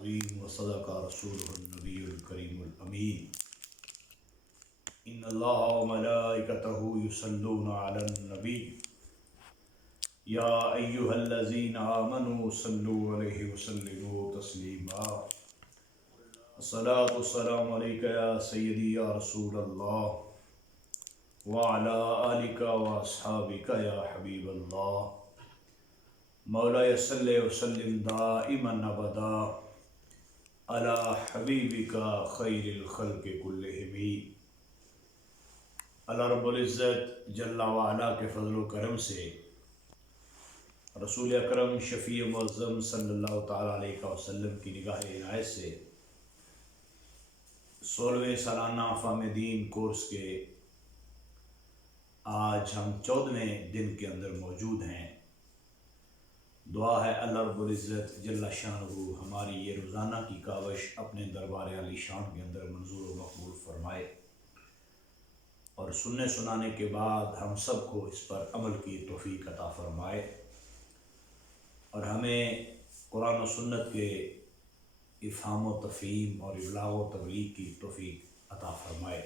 العظیم وصدق رسولہ النبی الکریم الامین ان اللہ وملائکتہ یصلون علی النبی یا ایہا الذین آمنوا صلوا علیہ وسلموا تسلیما الصلاۃ والسلام علیک یا سیدی یا رسول اللہ وعلی آلک واصحابک یا حبیب اللہ مولا صلی وسلم دائما ابدا علی حبیبک خیر الخلق کلہم۔ اللہ رب العزت جل وعلا کے فضل و کرم سے رسول اکرم شفیع معظم صلی اللہ تعالیٰ علیہ وسلم کی نگاہ عنایت سے 16ویں سالانہ فہم دین کورس کے آج ہم 14ویں دن کے اندر موجود ہیں۔ دعا ہے اللہ رب العزت جل شانہ ہماری یہ روزانہ کی کاوش اپنے دربار علی شان کے اندر منظور و مقبول فرمائے اور سننے سنانے کے بعد ہم سب کو اس پر عمل کی توفیق عطا فرمائے اور ہمیں قرآن و سنت کے افہام و تفہیم اور ابلاغ و تبلیغ کی توفیق عطا فرمائے۔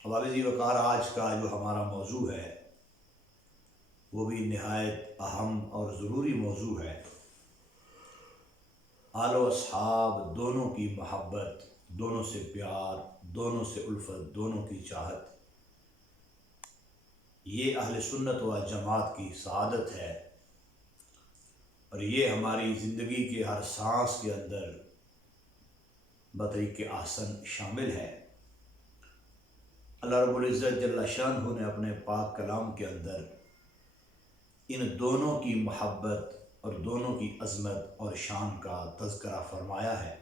حوالہ وقار آج کا جو ہمارا موضوع ہے وہ بھی نہایت اہم اور ضروری موضوع ہے۔ آل و اصحاب دونوں کی محبت، دونوں سے پیار، دونوں سے الفت، دونوں کی چاہت، یہ اہل سنت و جماعت کی سعادت ہے اور یہ ہماری زندگی کے ہر سانس کے اندر بطریق احسن شامل ہے۔ اللہ رب العزت جل شانہ نے اپنے پاک کلام کے اندر ان دونوں کی محبت اور دونوں کی عظمت اور شان کا تذکرہ فرمایا ہے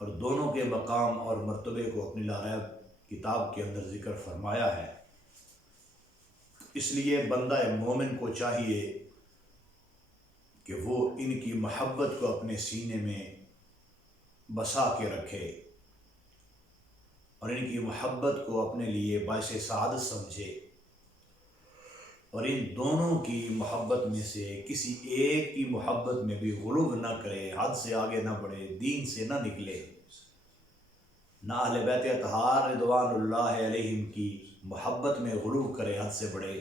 اور دونوں کے مقام اور مرتبے کو اپنی لاریب کتاب کے اندر ذکر فرمایا ہے۔ اس لیے بندہ مومن کو چاہیے کہ وہ ان کی محبت کو اپنے سینے میں بسا کے رکھے اور ان کی محبت کو اپنے لیے باعث سعادت سمجھے اور ان دونوں کی محبت میں سے کسی ایک کی محبت میں بھی غلو نہ کرے، حد سے آگے نہ بڑھے، دین سے نہ نکلے۔ نہ اہل بیت اطہار رضوان اللہ علیہم کی محبت میں غلو کرے، حد سے بڑھے،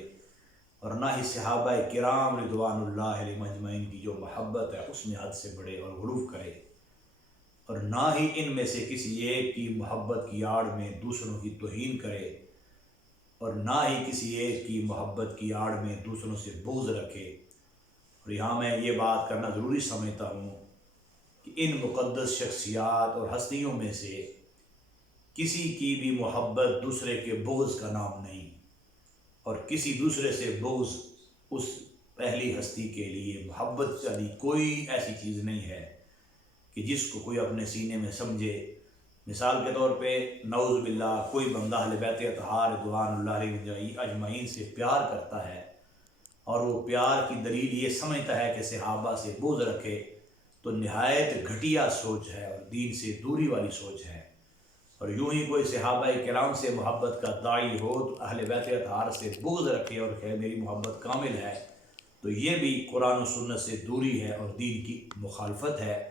اور نہ ہی صحابہ کرام رضوان اللہ علیہم اجمعین کی جو محبت ہے اس میں حد سے بڑھے اور غلو کرے، اور نہ ہی ان میں سے کسی ایک کی محبت کی آڑ میں دوسروں کی توہین کرے اور نہ ہی کسی ایک کی محبت کی آڑ میں دوسروں سے بغض رکھے۔ اور یہاں میں یہ بات کرنا ضروری سمجھتا ہوں کہ ان مقدس شخصیات اور ہستیوں میں سے کسی کی بھی محبت دوسرے کے بغض کا نام نہیں اور کسی دوسرے سے بغض اس پہلی ہستی کے لیے محبت والی کوئی ایسی چیز نہیں ہے کہ جس کو کوئی اپنے سینے میں سمجھے۔ مثال کے طور پہ نعوذ باللہ کوئی بندہ اہل بیت اطہار رضوان اللہ علیہ اجمعین سے پیار کرتا ہے اور وہ پیار کی دلیل یہ سمجھتا ہے کہ صحابہ سے بغض رکھے، تو نہایت گھٹیا سوچ ہے اور دین سے دوری والی سوچ ہے۔ اور یوں ہی کوئی صحابہ کرام سے محبت کا داعی ہو تو اہل بیت اطہار سے بغض رکھے اور کہ میری محبت کامل ہے، تو یہ بھی قرآن و سنت سے دوری ہے اور دین کی مخالفت ہے۔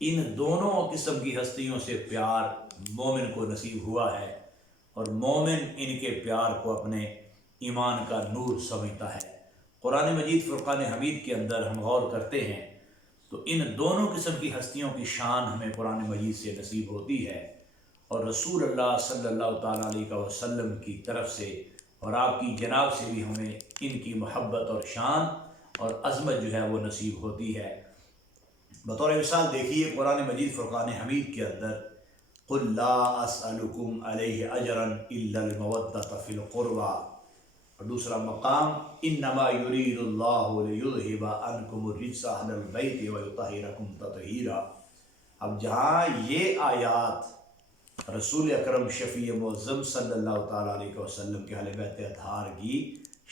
ان دونوں قسم کی ہستیوں سے پیار مومن کو نصیب ہوا ہے اور مومن ان کے پیار کو اپنے ایمان کا نور سمجھتا ہے۔ قرآن مجید فرقان حمید کے اندر ہم غور کرتے ہیں تو ان دونوں قسم کی ہستیوں کی شان ہمیں قرآن مجید سے نصیب ہوتی ہے اور رسول اللہ صلی اللہ تعالیٰ علیہ وسلم کی طرف سے اور آپ کی جناب سے بھی ہمیں ان کی محبت اور شان اور عظمت جو ہے وہ نصیب ہوتی ہے۔ بطور مثال دیکھیے قرآن مجید فرقان حمید کے اندر قُلْ لَا أَسْأَلُكُمْ عَلَيْهِ أَجْرًا إِلَّا الْمَوَدَّةَ فِي الْقُرْبَى، اور دوسرا مقام إِنَّمَا يُرِيدُ اللَّهُ لِيُذْهِبَ عَنْكُمُ الرِّجْسَ أَهْلَ الْبَيْتِ وَيُطَهِّرَكُمْ تَطْهِيرًا۔ اب جہاں یہ آیات رسول اکرم شفیع معظم صلی اللہ تعالیٰ علیہ وسلم کے اہل بیت اطہار کی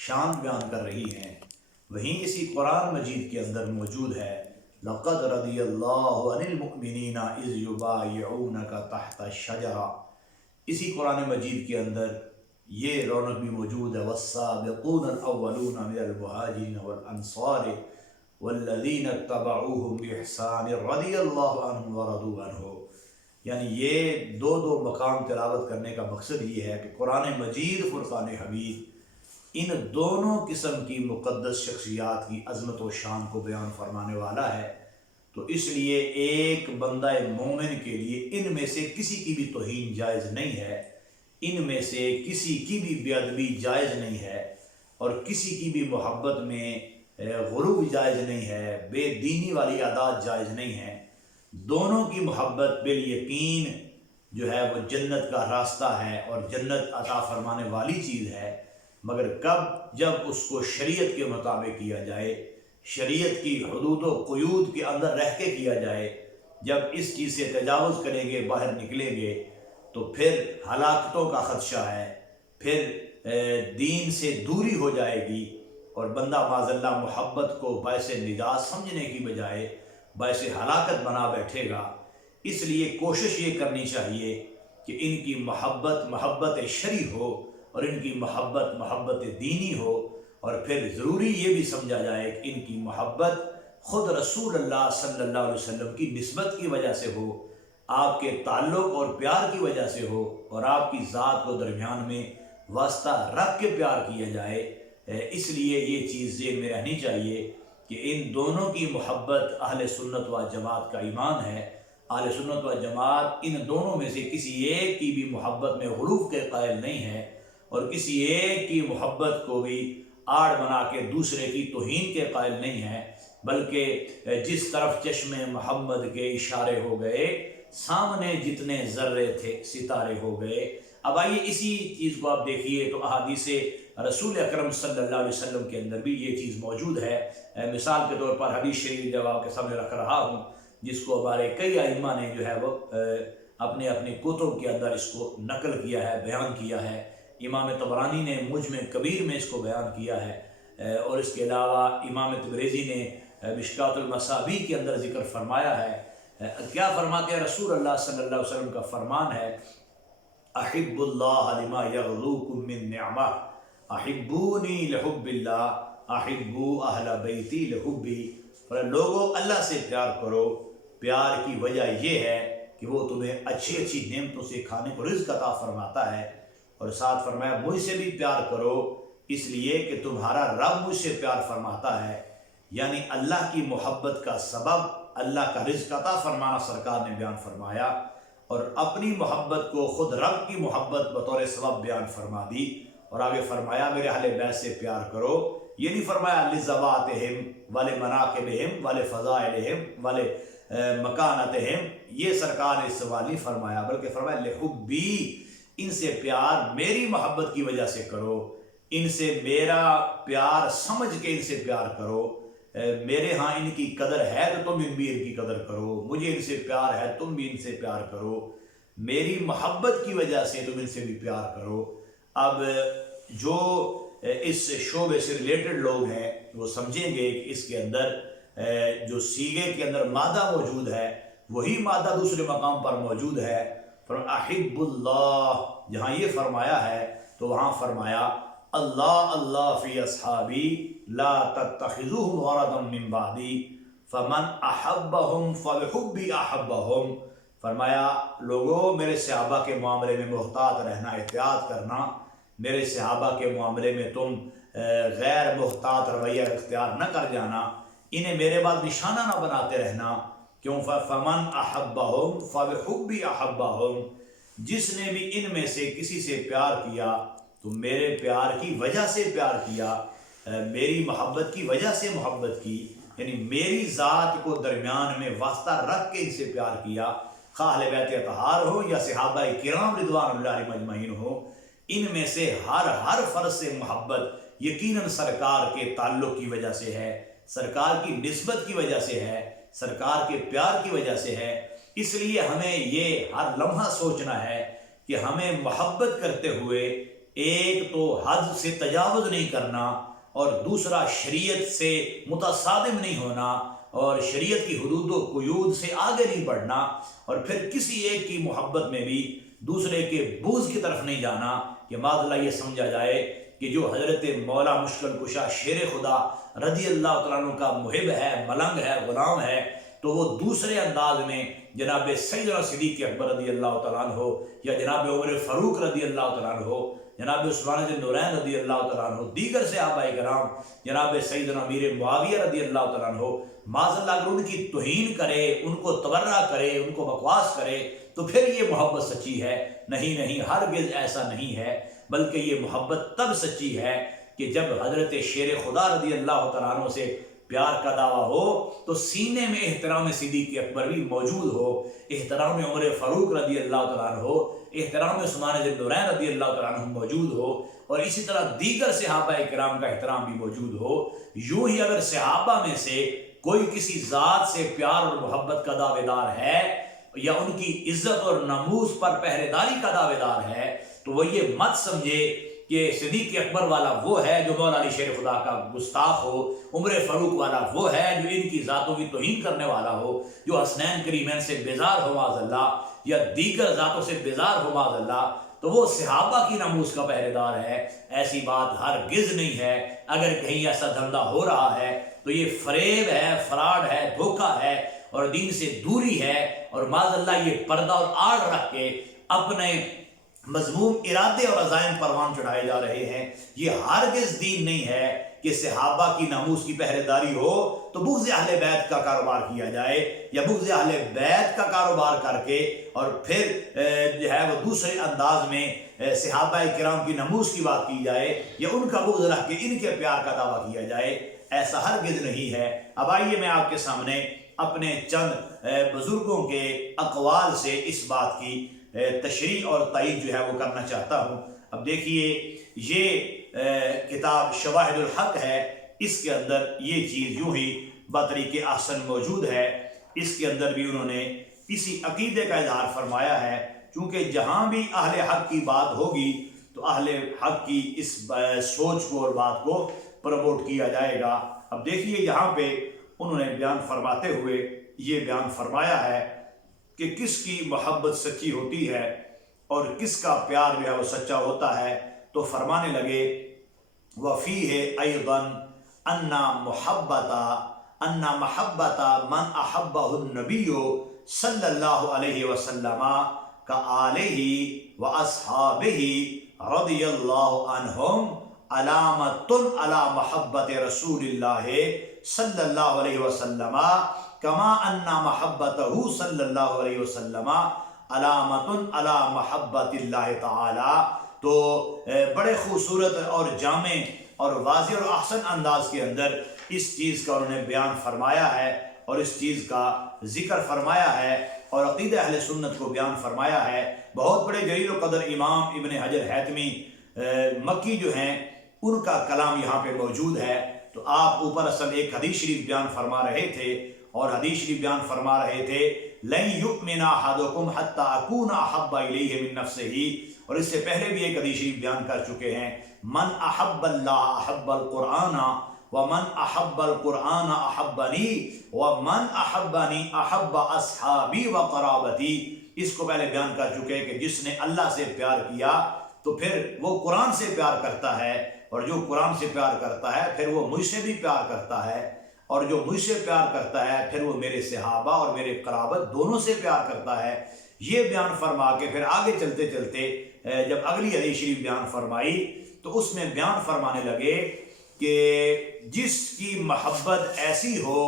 شان بیان کر رہی ہیں، وہیں اسی قرآن مجید کے اندر موجود ہے لَقَدْ رَضِيَ اللَّهُ عَنِ الْمُؤْمِنِينَ إِذْ يُبَايِعُونَكَ تَحْتَ الشَّجَرَةِ، اسی قرآن مجید کے اندر یہ رونق بھی موجود ہے وَالسَّابِقُونَ الْأَوَّلُونَ مِنَ الْمُهَاجِرِينَ وَالْأَنصَارِ والذین اتبعوہم بإحسان رضی اللہ عنہم ورضوا عنہ۔ یعنی یہ دو مقام تلاوت کرنے کا مقصد یہ ہے کہ قرآن مجید، فرقان حمید ان دونوں قسم کی مقدس شخصیات کی عظمت و شان کو بیان فرمانے والا ہے، تو اس لیے ایک بندہ مومن کے لیے ان میں سے کسی کی بھی توہین جائز نہیں ہے، ان میں سے کسی کی بھی بے ادبی جائز نہیں ہے، اور کسی کی بھی محبت میں غلو جائز نہیں ہے، بے دینی والی عادات جائز نہیں ہے۔ دونوں کی محبت بالیقین جو ہے وہ جنت کا راستہ ہے اور جنت عطا فرمانے والی چیز ہے، مگر کب؟ جب اس کو شریعت کے مطابق کیا جائے، شریعت کی حدود و قیود کے اندر رہ کے کیا جائے۔ جب اس چیز سے تجاوز کریں گے، باہر نکلیں گے، تو پھر ہلاکتوں کا خدشہ ہے، پھر دین سے دوری ہو جائے گی، اور بندہ معاذ اللہ محبت کو باعث نجات سمجھنے کی بجائے باعث ہلاکت بنا بیٹھے گا۔ اس لیے کوشش یہ کرنی چاہیے کہ ان کی محبت شرعی ہو، اور ان کی محبت دینی ہو، اور پھر ضروری یہ بھی سمجھا جائے کہ ان کی محبت خود رسول اللہ صلی اللہ علیہ وسلم کی نسبت کی وجہ سے ہو، آپ کے تعلق اور پیار کی وجہ سے ہو، اور آپ کی ذات کو درمیان میں واسطہ رکھ کے پیار کیا جائے۔ اس لیے یہ چیز ذہن میں رہنی چاہیے کہ ان دونوں کی محبت اہل سنت و جماعت کا ایمان ہے۔ اہل سنت و جماعت ان دونوں میں سے کسی ایک کی بھی محبت میں غلو کے قائل نہیں ہے، اور کسی ایک کی محبت کو بھی آڑ بنا کے دوسرے کی توہین کے قائل نہیں ہے، بلکہ جس طرف چشم محمد کے اشارے ہو گئے، سامنے جتنے ذرے تھے ستارے ہو گئے۔ اب آئیے اسی چیز کو آپ دیکھیے تو احادیث رسول اکرم صلی اللہ علیہ وسلم کے اندر بھی یہ چیز موجود ہے۔ مثال کے طور پر حدیث شریف جب آپ کے سامنے رکھ رہا ہوں، جس کو ہمارے کئی ائمہ نے جو ہے وہ اپنے کتب کے اندر اس کو نقل کیا ہے، بیان کیا ہے۔ امام طبرانی نے مجمع کبیر میں اس کو بیان کیا ہے، اور اس کے علاوہ امام تبریزی نے مشکات المصابیح کے اندر ذکر فرمایا ہے۔ کیا فرماتے ہیں؟ رسول اللہ صلی اللہ علیہ وسلم کا فرمان ہے، احب اللہ لما یغذوکم من نعمہ، احبونی لحب اللہ، احبو اہل بیتی لحبی۔ لوگو اللہ سے پیار کرو، پیار کی وجہ یہ ہے کہ وہ تمہیں اچھی نعمتوں سے کھانے کو رزق عطا فرماتا ہے، اور ساتھ فرمایا مجھ سے بھی پیار کرو اس لیے کہ تمہارا رب مجھ سے پیار فرماتا ہے۔ یعنی اللہ کی محبت کا سبب اللہ کا رزق عطا فرمانا سرکار نے بیان فرمایا، اور اپنی محبت کو خود رب کی محبت بطور سبب بیان فرما دی، اور آگے فرمایا میرے اہل بیت سے پیار کرو۔ یہ نہیں فرمایا لذواتہم ولمناقبہم ولفضائلہم ولمکانتہم، یہ سرکار نے سوال نہیں فرمایا، بلکہ فرمایا لحبی، ان سے پیار میری محبت کی وجہ سے کرو، ان سے میرا پیار سمجھ کے ان سے پیار کرو، میرے ہاں ان کی قدر ہے تو تم بھی ان کی قدر کرو، مجھے ان سے پیار ہے تم بھی ان سے پیار کرو، میری محبت کی وجہ سے تم ان سے بھی پیار کرو۔ اب جو اس شعبے سے ریلیٹڈ لوگ ہیں وہ سمجھیں گے کہ اس کے اندر جو صیغے کے اندر مادہ موجود ہے وہی مادہ دوسرے مقام پر موجود ہے۔ احب اللہ جہاں یہ فرمایا ہے تو وہاں فرمایا اللہ اللہ فی اصحابی لا تتخذوهم غرضا من بعدی فمن احبهم فبحبی احبهم۔ فرمایا لوگوں میرے صحابہ کے معاملے میں محتاط رہنا، احتیاط کرنا، میرے صحابہ کے معاملے میں تم غیر محتاط رویہ اختیار نہ کر جانا، انہیں میرے بعد نشانہ نہ بناتے رہنا۔ کیوں؟ فمن احبهم فبحبی احبهم، جس نے بھی ان میں سے کسی سے پیار کیا تو میرے پیار کی وجہ سے پیار کیا، میری محبت کی وجہ سے محبت کی، یعنی میری ذات کو درمیان میں واسطہ رکھ کے ان سے پیار کیا، خواہ اہل بیت اطہار ہو یا صحابہ کرام رضوان اللہ علیہم اجمعین ہو، ان میں سے ہر فرد سے محبت یقیناً سرکار کے تعلق کی وجہ سے ہے، سرکار کی نسبت کی وجہ سے ہے، سرکار کے پیار کی وجہ سے ہے۔ اس لیے ہمیں یہ ہر لمحہ سوچنا ہے کہ ہمیں محبت کرتے ہوئے ایک تو حد سے تجاوز نہیں کرنا، اور دوسرا شریعت سے متصادم نہیں ہونا، اور شریعت کی حدود و قیود سے آگے نہیں بڑھنا، اور پھر کسی ایک کی محبت میں بھی دوسرے کے بغض کی طرف نہیں جانا کہ معاذ اللہ یہ سمجھا جائے کہ جو حضرت مولا مشکل کشا شیر خدا رضی اللہ تعالیٰ عنہ کا محب ہے، ملنگ ہے، غلام ہے، تو وہ دوسرے انداز میں جناب سیدنا صدیق اکبر رضی اللہ تعالیٰ عنہ یا جناب عمر فاروق رضی اللہ تعالیٰ عنہ، جناب عثمان ذی النورین رضی اللہ تعالیٰ عنہ، دیگر صحابہ کرام، جناب سیدنا امیر معاویہ رضی اللہ تعالیٰ عنہ، معاذ اللہ اگر ان کی توہین کرے، ان کو تبرہ کرے، ان کو بکواس کرے تو پھر یہ محبت سچی ہے؟ نہیں، ہرگز ایسا نہیں ہے، بلکہ یہ محبت تب سچی ہے کہ جب حضرت شیر خدا رضی اللہ تعالیٰ عنہ سے پیار کا دعویٰ ہو تو سینے میں احترام صدیق اکبر بھی موجود ہو، احترام عمر فاروق رضی اللہ تعالیٰ عنہ ہو، احترام عثمان ذی النورین رضی اللہ تعالیٰ عنہ موجود ہو، اور اسی طرح دیگر صحابہ کرام کا احترام بھی موجود ہو۔ یوں ہی اگر صحابہ میں سے کوئی کسی ذات سے پیار اور محبت کا دعوے دار ہے یا ان کی عزت اور ناموس پر پہرے داری کا دعوے دار ہے تو وہ یہ مت سمجھے کہ صدیق اکبر والا وہ ہے جو مولا علی شیر خدا کا گستاخ ہو، عمر فاروق والا وہ ہے جو ان کی ذاتوں کی توہین کرنے والا ہو، جو حسنین کریمین سے بیزار ہو معاذ اللہ یا دیگر ذاتوں سے بیزار ہو معاذ اللہ، تو وہ صحابہ کی ناموس کا پہرے دار ہے۔ ایسی بات ہرگز نہیں ہے۔ اگر کہیں ایسا دھندا ہو رہا ہے تو یہ فریب ہے، فراڈ ہے، دھوکہ ہے اور دین سے دوری ہے، اور معاذ اللہ یہ پردہ اور آڑ رکھ کے اپنے مذموم ارادے اور عزائم پروان چڑھائے جا رہے ہیں۔ یہ ہرگز دین نہیں ہے کہ صحابہ کی ناموس کی پہرے داری ہو تو بغض اہل بیت کا کاروبار کیا جائے، یا بغض اہل بیت کا کاروبار کر کے اور پھر جو ہے وہ دوسرے انداز میں صحابہ کرام کی ناموس کی بات کی جائے، یا ان کا بغض رکھ کے ان کے پیار کا دعویٰ کیا جائے۔ ایسا ہرگز نہیں ہے۔ اب آئیے میں آپ کے سامنے اپنے چند بزرگوں کے اقوال سے اس بات کی تشریح اور تائید جو ہے وہ کرنا چاہتا ہوں۔ اب دیکھیے یہ کتاب شواہد الحق ہے، اس کے اندر یہ چیز یوں ہی بطریق احسن موجود ہے۔ اس کے اندر بھی انہوں نے اسی عقیدے کا اظہار فرمایا ہے، چونکہ جہاں بھی اہل حق کی بات ہوگی تو اہل حق کی اس سوچ کو اور بات کو پروموٹ کیا جائے گا۔ اب دیکھیے یہاں پہ انہوں نے بیان فرماتے ہوئے یہ بیان فرمایا ہے کہ کس کی محبت سچی ہوتی ہے اور کس کا پیار جو ہے وہ سچا ہوتا ہے، تو فرمانے لگے وَفِيهِ أَيْضًا أَنَّ مَحَبَّةَ مَنْ أَحَبَّهُ النَّبِيُّ صلی اللہ علیہ وسلم كَآلِهِ وَأَصْحَابِهِ رضی اللہ عنہم علامۃ علی محبت رسول اللہ صلی اللہ علیہ وسلم کما ان محبتہ صلی اللہ علیہ وسلم علامۃ علی محبت اللہ تعالی۔ تو بڑے خوبصورت اور جامع اور واضح اور احسن انداز کے اندر اس چیز کا انہوں نے بیان فرمایا ہے اور اس چیز کا ذکر فرمایا ہے اور عقیدہ اہل سنت کو بیان فرمایا ہے۔ بہت بڑے جلیل و قدر امام ابن حجر حیتمی مکی جو ہیں ان کا کلام یہاں پہ موجود ہے۔ تو آپ اوپر اصل ایک حدیث شریف بیان فرما رہے تھے اور حدیث شریف بیان فرما رہے تھے لَن يُؤْمِنَ أَحَدُكُمْ حَتَّى أَكُونَ أَحَبَّ إِلَيْهِ مِن نَفْسِهِ، اور اس سے پہلے بھی ایک حدیث شریف بیان کر چکے ہیں من احب اللہ احب القرآن ومن احب القرآن احبنی ومن احبنی احب اصحابی وقرابتی۔ اس کو پہلے بیان کر چکے کہ جس نے اللہ سے پیار کیا تو پھر وہ قرآن سے پیار کرتا ہے، اور جو قرآن سے پیار کرتا ہے پھر وہ مجھ سے بھی پیار کرتا ہے، اور جو مجھ سے پیار کرتا ہے پھر وہ میرے صحابہ اور میرے قرابت دونوں سے پیار کرتا ہے۔ یہ بیان فرما کے پھر آگے چلتے چلتے جب اگلی حدیث شریف بیان فرمائی تو اس میں بیان فرمانے لگے کہ جس کی محبت ایسی ہو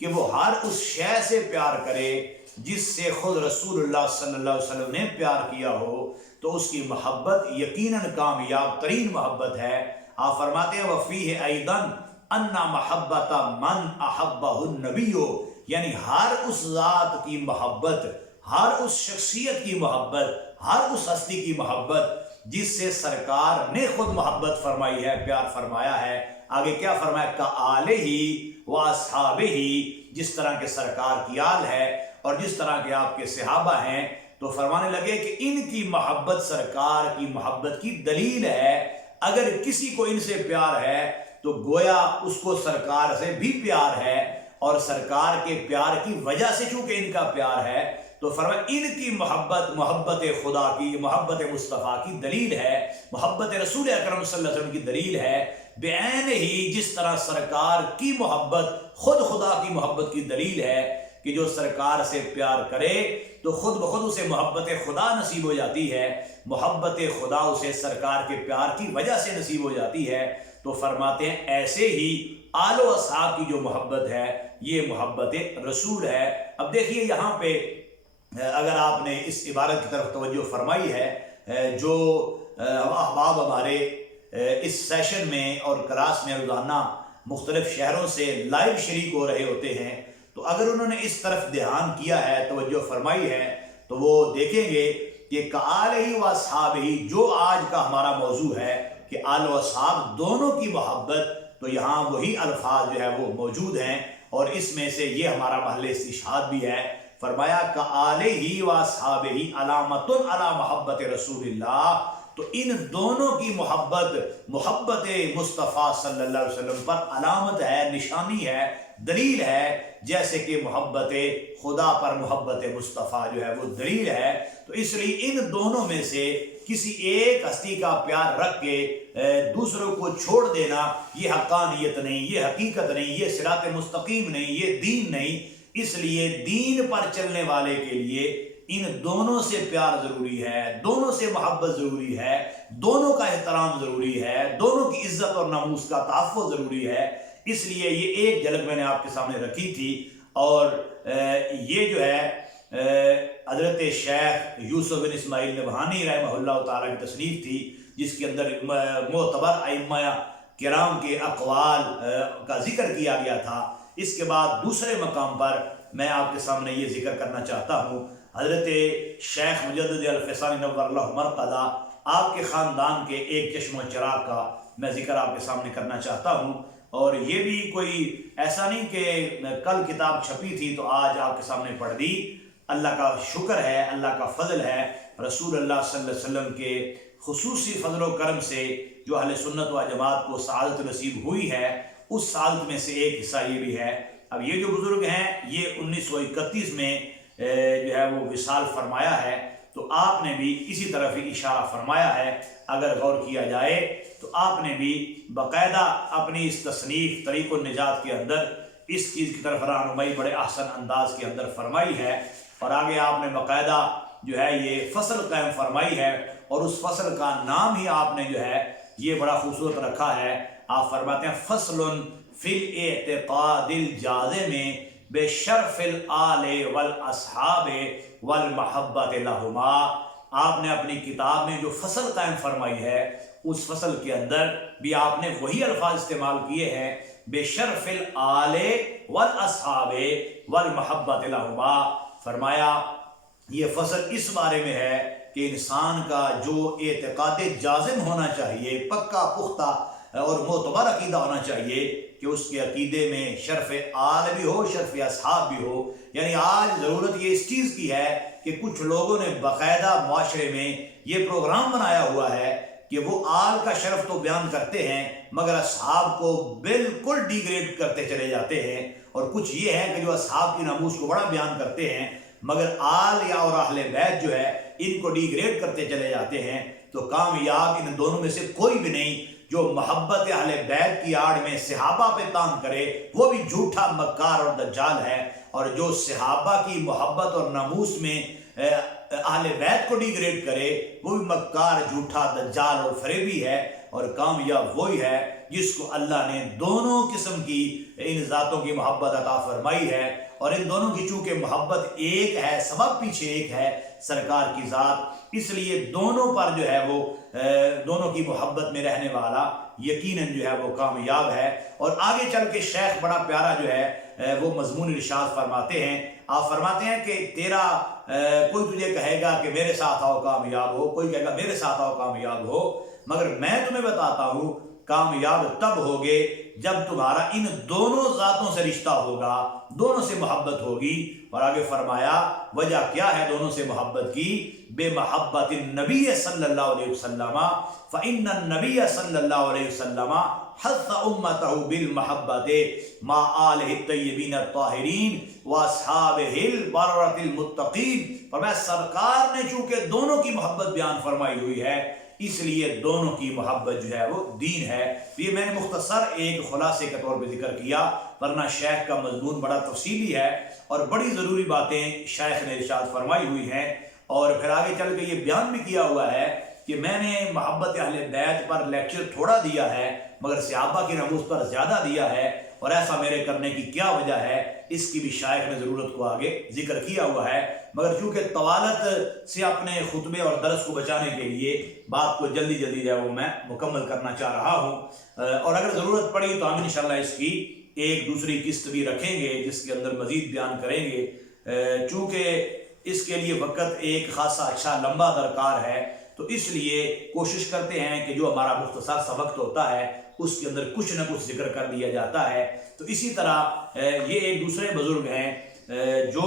کہ وہ ہر اس شے سے پیار کرے جس سے خود رسول اللہ صلی اللہ علیہ وسلم نے پیار کیا ہو، تو اس کی محبت یقیناً کامیاب ترین محبت ہے۔ آپ فرماتے ہیں وَفِيهِ أَيْضًا أَنَّ مَحَبَّةَ مَنْ أَحَبَّهُ النَّبِيُّ، یعنی ہر اس ذات کی محبت، ہر اس شخصیت کی محبت، ہر اس ہستی کی محبت جس سے سرکار نے خود محبت فرمائی ہے، پیار فرمایا ہے۔ آگے کیا فرمایا كَآلِهِ وَأَصْحَابِهِ، جس طرح کے سرکار کی آل ہے اور جس طرح کے آپ کے صحابہ ہیں، تو فرمانے لگے کہ ان کی محبت سرکار کی محبت کی دلیل ہے۔ اگر کسی کو ان سے پیار ہے تو گویا اس کو سرکار سے بھی پیار ہے، اور سرکار کے پیار کی وجہ سے چونکہ ان کا پیار ہے تو فرمایا ان کی محبت محبت خدا کی، محبت مصطفیٰ کی دلیل ہے، محبت رسول اکرم صلی اللہ علیہ وسلم کی دلیل ہے، بعین ہی جس طرح سرکار کی محبت خود خدا کی محبت کی دلیل ہے کہ جو سرکار سے پیار کرے تو خود بخود اسے محبت خدا نصیب ہو جاتی ہے، محبت خدا اسے سرکار کے پیار کی وجہ سے نصیب ہو جاتی ہے۔ تو فرماتے ہیں ایسے ہی آل و اصحاب کی جو محبت ہے یہ محبت رسول ہے۔ اب دیکھیے یہاں پہ اگر آپ نے اس عبارت کی طرف توجہ فرمائی ہے، جو احباب ہمارے اس سیشن میں اور کلاس میں روزانہ مختلف شہروں سے لائیو شریک ہو رہے ہوتے ہیں، تو اگر انہوں نے اس طرف دھیان کیا ہے، توجہ فرمائی ہے، تو وہ دیکھیں گے کہ کآلہ و اصحابہ جو آج کا ہمارا موضوع ہے کہ آل و اصحاب دونوں کی محبت، تو یہاں وہی الفاظ جو ہے وہ موجود ہیں، اور اس میں سے یہ ہمارا محل استشہاد بھی ہے۔ فرمایا کآلہ و اصحابہ علامۃ علی محبت رسول اللہ، تو ان دونوں کی محبت محبت مصطفیٰ صلی اللہ علیہ وسلم پر علامت ہے، نشانی ہے، دلیل ہے، جیسے کہ محبت خدا پر محبت مصطفیٰ جو ہے وہ دلیل ہے۔ تو اس لیے ان دونوں میں سے کسی ایک ہستی کا پیار رکھ کے دوسروں کو چھوڑ دینا یہ حقانیت نہیں، یہ حقیقت نہیں، یہ صراط مستقیم نہیں، یہ دین نہیں۔ اس لیے دین پر چلنے والے کے لیے ان دونوں سے پیار ضروری ہے، دونوں سے محبت ضروری ہے، دونوں کا احترام ضروری ہے، دونوں کی عزت اور ناموس کا تحفظ ضروری ہے۔ اس لیے یہ ایک جھلک میں نے آپ کے سامنے رکھی تھی، اور یہ جو ہے حضرت شیخ یوسف بن اسماعیل نبہانی رحمہ اللہ تعالیٰ کی تصنیف تھی، جس کے اندر معتبر ائمہ کرام کے اقوال کا ذکر کیا گیا تھا۔ اس کے بعد دوسرے مقام پر میں آپ کے سامنے یہ ذکر کرنا چاہتا ہوں، حضرت شیخ مجدد الفیصانی نور اللہ مرقدہ، آپ کے خاندان کے ایک چشم و چراغ کا میں ذکر آپ کے سامنے کرنا چاہتا ہوں۔ اور یہ بھی کوئی ایسا نہیں کہ کل کتاب چھپی تھی تو آج آپ کے سامنے پڑھ دی، اللہ کا شکر ہے، اللہ کا فضل ہے، رسول اللہ صلی اللہ علیہ وسلم کے خصوصی فضل و کرم سے جو اہل سنت و جماعت کو سعادت نصیب ہوئی ہے، اس سعادت میں سے ایک حصہ یہ بھی ہے۔ اب یہ جو بزرگ ہیں یہ 1931 میں جو ہے وہ وصال فرمایا ہے، تو آپ نے بھی اسی طرف ہی اشارہ فرمایا ہے۔ اگر غور کیا جائے تو آپ نے بھی باقاعدہ اپنی اس تصنیف طریق النجات کے اندر اس چیز کی طرف رہنمائی بڑے احسن انداز کے اندر فرمائی ہے، اور آگے آپ نے باقاعدہ جو ہے یہ فصل قائم فرمائی ہے، اور اس فصل کا نام ہی آپ نے جو ہے یہ بڑا خوبصورت رکھا ہے۔ آپ فرماتے ہیں فصل فی الاعتقاد الجازم بشرف الآل والاصحاب والمحبت لہما۔ آپ نے اپنی کتاب میں جو فصل قائم فرمائی ہے، اس فصل کے اندر بھی آپ نے وہی الفاظ استعمال کیے ہیں، بشرف الآل والاصحاب والمحبت لہما۔ فرمایا یہ فصل اس بارے میں ہے کہ انسان کا جو اعتقاد جازم ہونا چاہیے، پکا پختہ اور معتبر عقیدہ ہونا چاہیے کہ اس کے عقیدے میں شرف آل بھی ہو، شرف اصحاب بھی ہو۔ یعنی آج ضرورت یہ اس چیز کی ہے کہ کچھ لوگوں نے باقاعدہ معاشرے میں یہ پروگرام بنایا ہوا ہے کہ وہ آل کا شرف تو بیان کرتے ہیں مگر اصحاب کو بالکل ڈی گریڈ کرتے چلے جاتے ہیں، اور کچھ یہ ہے کہ جو اصحاب کی ناموس کو بڑا بیان کرتے ہیں مگر آل یا اور اہل بیت جو ہے ان کو ڈی گریڈ کرتے چلے جاتے ہیں۔ تو کامیاب ان دونوں میں سے کوئی بھی نہیں۔ جو محبت اہل بیت کی آڑ میں صحابہ پہ تان کرے وہ بھی جھوٹا مکار اور دجال ہے، اور جو صحابہ کی محبت اور ناموس میں اہل بیت کو ڈی گریڈ کرے وہ بھی مکار، جھوٹا، دجال اور فریبی ہے۔ اور کامیاب وہی ہے جس کو اللہ نے دونوں قسم کی ان ذاتوں کی محبت عطا فرمائی ہے، اور ان دونوں کی چونکہ محبت ایک ہے، سبب پیچھے ایک ہے، سرکار کی ذات، اس لیے دونوں پر جو ہے وہ دونوں کی محبت میں رہنے والا یقیناً جو ہے وہ کامیاب ہے۔ اور آگے چل کے شیخ بڑا پیارا جو ہے وہ مضمون ارشاد فرماتے ہیں۔ آپ فرماتے ہیں کہ تیرا کوئی تجھے کہے گا کہ میرے ساتھ آؤ کامیاب ہو، کوئی کہے گا میرے ساتھ آؤ کامیاب ہو، مگر میں تمہیں بتاتا ہوں کامیاب تب ہوگے جب تمہارا ان دونوں ذاتوں سے رشتہ ہوگا، دونوں سے محبت ہوگی۔ اور آگے فرمایا وجہ کیا ہے دونوں سے محبت کی؟ بے محبت النبی صلی اللہ علیہ وسلم، فإن النبی صلی اللہ علیہ وسلم حث امتہ بالمحبت ما آلہ الطیبین الطاہرین واصحابہ البررۃ المتقین۔ فرمایا سرکار نے چونکہ دونوں کی محبت بیان فرمائی ہوئی ہے، اس لیے دونوں کی محبت جو ہے وہ دین ہے۔ یہ میں نے مختصر ایک خلاصے کے طور پہ ذکر کیا، ورنہ شیخ کا مضمون بڑا تفصیلی ہے اور بڑی ضروری باتیں شیخ نے ارشاد فرمائی ہوئی ہیں۔ اور پھر آگے چل کے یہ بیان بھی کیا ہوا ہے کہ میں نے محبت اہل بیت پر لیکچر تھوڑا دیا ہے مگر صحابہ کی نموز پر زیادہ دیا ہے، اور ایسا میرے کرنے کی کیا وجہ ہے، اس کی بھی شیخ نے ضرورت کو آگے ذکر کیا ہوا ہے۔ مگر چونکہ طوالت سے اپنے خطبے اور درس کو بچانے کے لیے بات کو جلدی جلدی جو ہے وہ میں مکمل کرنا چاہ رہا ہوں، اور اگر ضرورت پڑی تو ہم انشاءاللہ اس کی ایک دوسری قسط بھی رکھیں گے جس کے اندر مزید بیان کریں گے، چونکہ اس کے لیے وقت ایک خاصا اچھا لمبا درکار ہے، تو اس لیے کوشش کرتے ہیں کہ جو ہمارا مختصر سا وقت ہوتا ہے اس کے اندر کچھ نہ کچھ ذکر کر دیا جاتا ہے۔ تو اسی طرح یہ ایک دوسرے بزرگ ہیں جو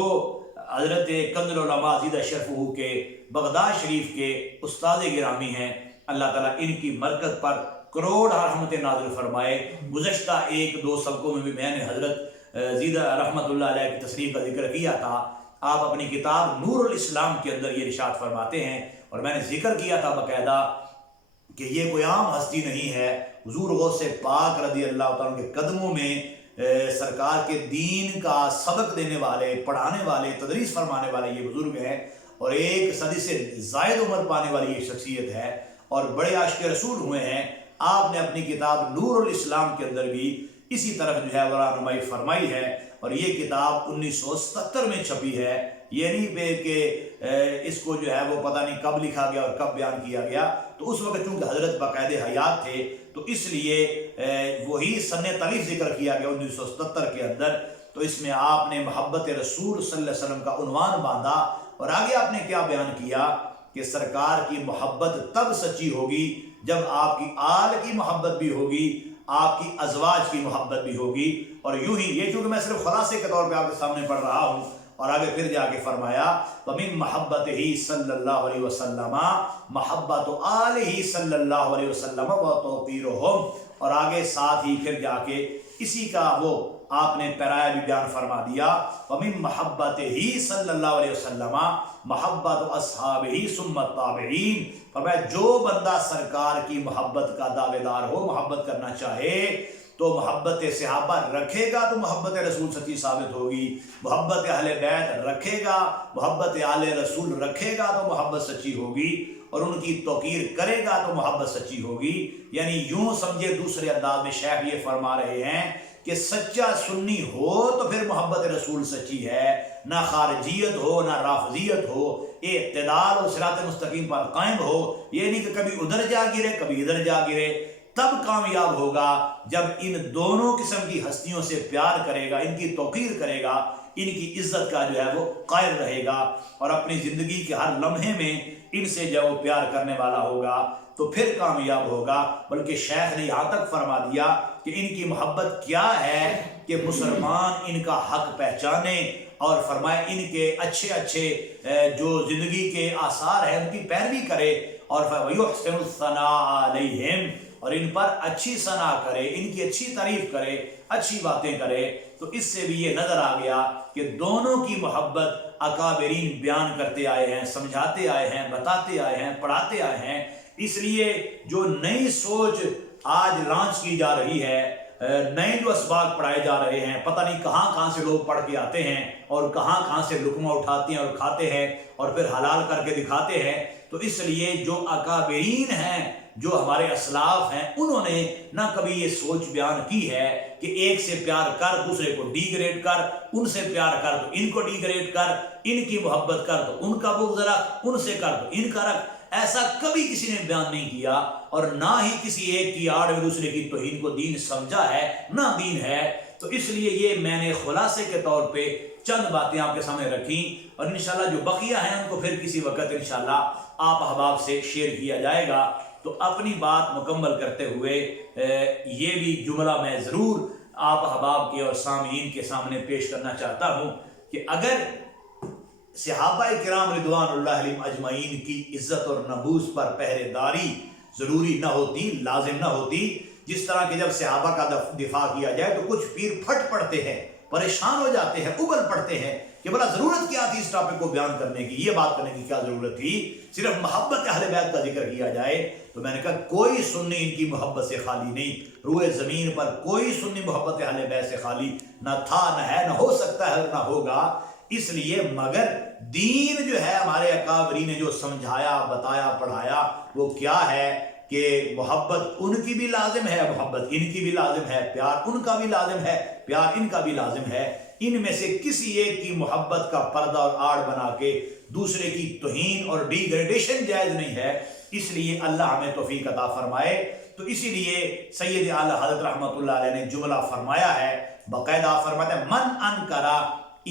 حضرت کنز العلماء زیدہ شرفہ کے بغداد شریف کے استاد گرامی ہیں، اللہ تعالیٰ ان کی مرکز پر کروڑ رحمت نازل فرمائے۔ گزشتہ ایک دو سبقوں میں بھی میں نے حضرت زیدہ رحمت اللہ علیہ کی تصریف کا ذکر کیا تھا۔ آپ اپنی کتاب نور الاسلام کے اندر یہ ارشاد فرماتے ہیں، اور میں نے ذکر کیا تھا باقاعدہ کہ یہ کوئی عام ہستی نہیں ہے، حضور غوث پاک رضی اللہ تعالیٰ کے قدموں میں سرکار کے دین کا سبق دینے والے، پڑھانے والے، تدریس فرمانے والے یہ بزرگ ہیں، اور ایک صدی سے زائد عمر پانے والی یہ شخصیت ہے، اور بڑے عاشق رسول ہوئے ہیں۔ آپ نے اپنی کتاب نور الاسلام کے اندر بھی اسی طرف جو ہے وہ رہنمائی فرمائی ہے، اور یہ کتاب 1977 میں چھپی ہے۔ یہ نہیں پہ کہ اس کو جو ہے وہ پتہ نہیں کب لکھا گیا اور کب بیان کیا گیا، تو اس وقت چونکہ حضرت باقاعدہ حیات تھے تو اس لیے وہی سن تالیف ذکر کیا گیا 1977 کے اندر۔ تو اس میں آپ نے محبت رسول صلی اللہ علیہ وسلم کا عنوان باندھا، اور آگے آپ نے کیا بیان کیا کہ سرکار کی محبت تب سچی ہوگی جب آپ کی آل کی محبت بھی ہوگی، آپ کی ازواج کی محبت بھی ہوگی۔ اور یوں ہی یہ چونکہ میں صرف خلاصے کے طور پہ آپ کے سامنے پڑھ رہا ہوں، اور آگے پھر جا کے فرمایا وَمِن مَحَبَّتِهِ صلی اللہ علیہ وسلم محبت آلہ صلی اللہ علیہ وسلم وَتَوْقِيرُهُمْ، اور آگے ساتھ ہی پھر جا کے اسی کا وہ آپ نے پیرایا بھی بیان فرما دیا وَمِن مَحَبَّتِهِ صلی اللہ علیہ وسلم محبت اصحابہ ثم التابعین۔ فرمایا جو بندہ سرکار کی محبت کا دعوے دار ہو، محبت کرنا چاہے تو محبت صحابہ رکھے گا تو محبت رسول سچی ثابت ہوگی، محبت اہل بیت رکھے گا، محبت آل رسول رکھے گا تو محبت سچی ہوگی، اور ان کی توقیر کرے گا تو محبت سچی ہوگی۔ یعنی یوں سمجھے دوسرے انداز میں شیخ یہ فرما رہے ہیں کہ سچا سنی ہو تو پھر محبت رسول سچی ہے، نہ خارجیت ہو نہ رافضیت ہو، اعتدال اور صراط مستقیم پر قائم ہو، یہ نہیں کہ کبھی ادھر جا گرے کبھی ادھر جا گرے۔ تب کامیاب ہوگا جب ان دونوں قسم کی ہستیوں سے پیار کرے گا، ان کی توقیر کرے گا، ان کی عزت کا جو ہے وہ قائل رہے گا، اور اپنی زندگی کے ہر لمحے میں ان سے جو وہ پیار کرنے والا ہوگا تو پھر کامیاب ہوگا۔ بلکہ شیخ نے یہاں تک فرما دیا کہ ان کی محبت کیا ہے کہ مسلمان ان کا حق پہچانے، اور فرمائے ان کے اچھے اچھے جو زندگی کے آثار ہیں ان کی پیروی کرے، اور وَيُحْسِنُ الثَّنَاءَ عَلَيْهِمْ، اور ان پر اچھی ثنا کرے، ان کی اچھی تعریف کرے، اچھی باتیں کرے۔ تو اس سے بھی یہ نظر آ گیا کہ دونوں کی محبت اکابرین بیان کرتے آئے ہیں، سمجھاتے آئے ہیں، بتاتے آئے ہیں، پڑھاتے آئے ہیں۔ اس لیے جو نئی سوچ آج لانچ کی جا رہی ہے، نئے جو اسباق پڑھائے جا رہے ہیں، پتہ نہیں کہاں سے لوگ پڑھ کے آتے ہیں اور کہاں سے لقمہ اٹھاتے ہیں اور کھاتے ہیں اور پھر حلال کر کے دکھاتے ہیں۔ تو اس لیے جو اکابرین ہیں، جو ہمارے اسلاف ہیں، انہوں نے نہ کبھی یہ سوچ بیان کی ہے کہ ایک سے پیار کر دوسرے کو ڈی گریڈ کر، ان سے پیار کر تو ان کو ڈی گریڈ کر، ان کی محبت کر تو ان کا بغض رکھ، ان سے کر تو ان کا رکھ۔ ایسا کبھی کسی نے بیان نہیں کیا، اور نہ ہی کسی ایک کی آڑ میں دوسرے کی توہین کو دین سمجھا ہے، نہ دین ہے۔ تو اس لیے یہ میں نے خلاصے کے طور پہ چند باتیں آپ کے سامنے رکھیں، اور انشاءاللہ جو بقیہ ہیں ان کو پھر کسی وقت انشاءاللہ آپ احباب سے شیئر کیا جائے گا۔ تو اپنی بات مکمل کرتے ہوئے یہ بھی جملہ میں ضرور آپ احباب کے اور سامعین کے سامنے پیش کرنا چاہتا ہوں کہ اگر صحابہ کرام رضوان اللہ علیہم اجمعین کی عزت اور نبوس پر پہرے داری ضروری نہ ہوتی، لازم نہ ہوتی، جس طرح کہ جب صحابہ کا دفاع کیا جائے تو کچھ پیر پھٹ پڑتے ہیں، پریشان ہو جاتے ہیں، ابل پڑتے ہیں کہ بلا ضرورت کیا تھی اس ٹاپک کو بیان کرنے کی، یہ بات کرنے کی کیا ضرورت تھی، صرف محبت اہل بیت کا ذکر کیا جائے۔ تو میں نے کہا کوئی سنی ان کی محبت سے خالی نہیں، روئے زمین پر کوئی سنی محبت اہل بیت سے خالی نہ تھا، نہ ہے، نہ ہو سکتا ہے، نہ ہوگا۔ اس لیے مگر دین جو ہے ہمارے اکابرین نے جو سمجھایا، بتایا، پڑھایا، وہ کیا ہے کہ محبت ان کی بھی لازم ہے، محبت ان کی بھی لازم ہے، پیار ان کا بھی لازم ہے، پیار ان کا بھی لازم ہے۔ ان میں سے کسی ایک کی محبت کا پردہ اور آڑ بنا کے دوسرے کی توہین اور ڈیگریڈیشن جائز نہیں ہے۔ اس لیے اللہ ہمیں توفیق عطا فرمائے۔ تو اسی لیے سید اعلیٰ حضرت رحمۃ اللہ علیہ نے جملہ فرمایا ہے، باقاعدہ فرماتا ہے من انکرا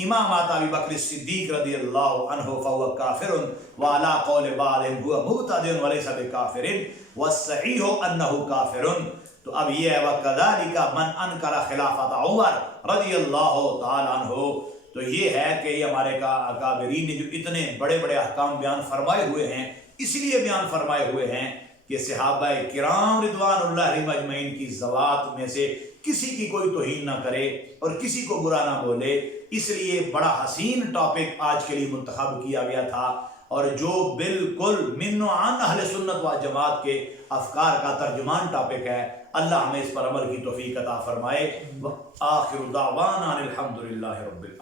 امامات ابی بکر صدیق رضی اللہ عنہ فهو کافر وعلی قول بعضهم هو مبتدع وليس بکافر والصحیح انه کافر۔ تو اب یہ ہے وَكَذَلِكَ مَنْ أَنْكَرَ خِلَافَةَ عُمَرَ رضی اللہ تعالیٰ عنہ۔ تو یہ ہے کہ یہ ہمارے اکابرین نے جو اتنے بڑے بڑے احکام بیان فرمائے ہوئے ہیں، اس لیے بیان فرمائے ہوئے ہیں کہ صحابہ کرام رضوان اللہ علیہم اجمعین کی ذوات میں سے کسی کی کوئی توہین نہ کرے اور کسی کو برا نہ بولے۔ اس لیے بڑا حسین ٹاپک آج کے لیے منتخب کیا گیا تھا، اور جو بالکل من عن اہل سنت و جماعت کے افکار کا ترجمان ٹاپک ہے۔ اللہ ہمیں اس پر عمل کی توفیق عطا فرمائے۔ وآخر دعوانا الحمدللہ رب العالمین۔